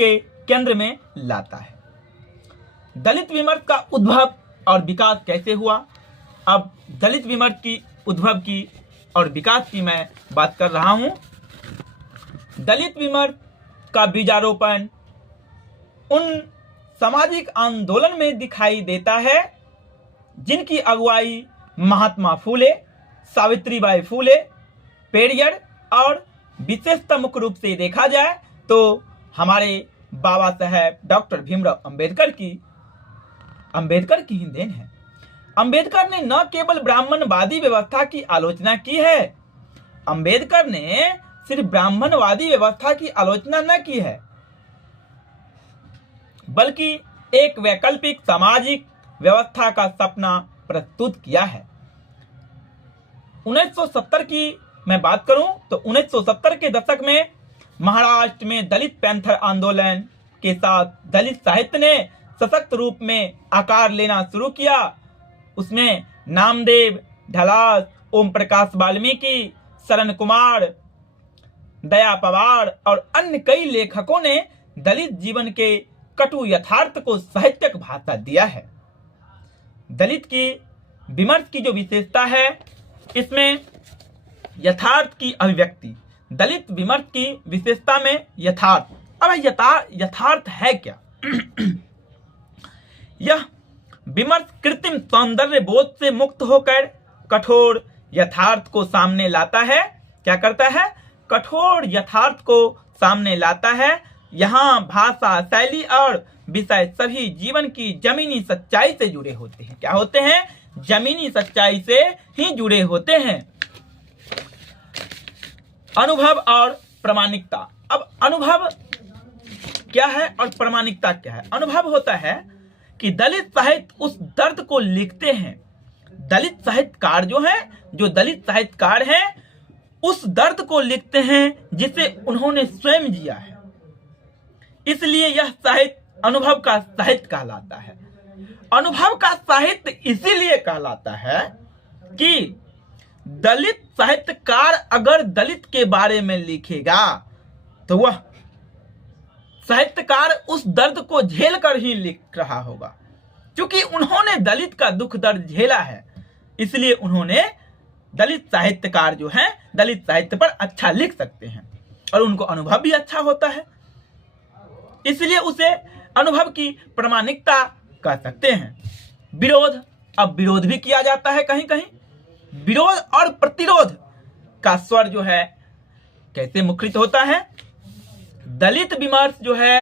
के केंद्र में लाता है। दलित विमर्श का उद्भव और विकास कैसे हुआ? अब दलित विमर्श की उद्भव की और विकास की मैं बात कर रहा हूं। दलित विमर्श का बीजारोपण उन सामाजिक आंदोलन में दिखाई देता है जिनकी अगुवाई महात्मा फूले, सावित्रीबाई फूले, पेरियर और विशेषतः मुख्य रूप से देखा जाए तो हमारे बाबा साहेब डॉक्टर भीमराव अंबेडकर की ही देन है। अंबेडकर ने न केवल ब्राह्मणवादी व्यवस्था की आलोचना की है, अंबेडकर ने सिर्फ ब्राह्मणवादी व्यवस्था की आलोचना न की है, बल्कि एक वैकल्पिक सामाजिक व्यवस्था का सपना प्रस्तुत किया है। 1970 की मैं बात करूं तो 1970 के दशक में महाराष्ट्र में दलित पैंथर आंदोलन के साथ दलित साहित्य ने सशक्त रूप में आकार लेना शुरू किया। उसमें नामदेव, ढलास, ओम प्रकाश वाल्मीकि, शरण कुमार, दया पवार और अन्य कई लेखकों ने दलित जीवन के कटु यथार्थ को साहित्यिक भाषा दिया है। दलित की विमर्श की जो विशेषता है, इसमें यथार्थ की अभिव्यक्ति। दलित विमर्श की विशेषता में यथार्थ। अब यथार्थ है क्या? यह विमर्श कृत्रिम सौंदर्य बोध से मुक्त होकर कठोर यथार्थ को सामने लाता है। क्या करता है? कठोर यथार्थ को सामने लाता है। यहाँ भाषा, शैली और विषय सभी जीवन की जमीनी सच्चाई से जुड़े होते हैं। क्या होते हैं? जमीनी सच्चाई से ही जुड़े होते हैं। अनुभव और प्रामाणिकता। अब अनुभव क्या है और प्रामाणिकता क्या है? अनुभव होता है कि दलित साहित्य उस दर्द को लिखते हैं। दलित साहित्यकार जो दलित साहित्यकार हैं, उस दर्द को लिखते हैं जिसे उन्होंने स्वयं जिया है। इसलिए यह साहित्य अनुभव का साहित्य कहलाता है। अनुभव का साहित्य इसीलिए कहलाता है कि दलित साहित्यकार अगर दलित के बारे में लिखेगा तो वह साहित्यकार उस दर्द को झेल कर ही लिख रहा होगा, क्योंकि उन्होंने दलित का दुख दर्द झेला है। इसलिए उन्होंने दलित साहित्यकार जो हैं, दलित साहित्य पर अच्छा लिख सकते हैं और उनको अनुभव भी अच्छा होता है। इसलिए उसे अनुभव की प्रामाणिकता कह सकते हैं। विरोध। अब विरोध भी किया जाता है कहीं कहीं। विरोध और प्रतिरोध का स्वर जो है कैसे मुखरित होता है? दलित विमर्श जो है